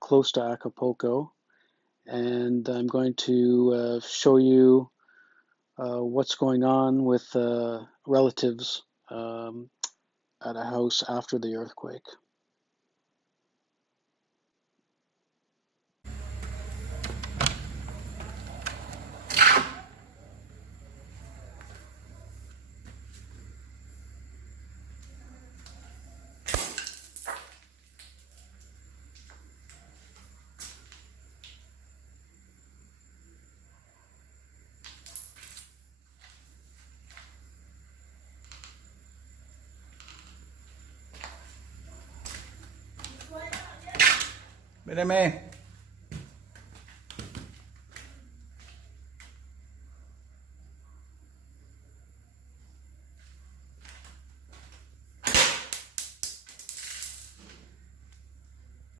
close to Acapulco, and I'm going to show you what's going on with relatives at a house after the earthquake. Espérame.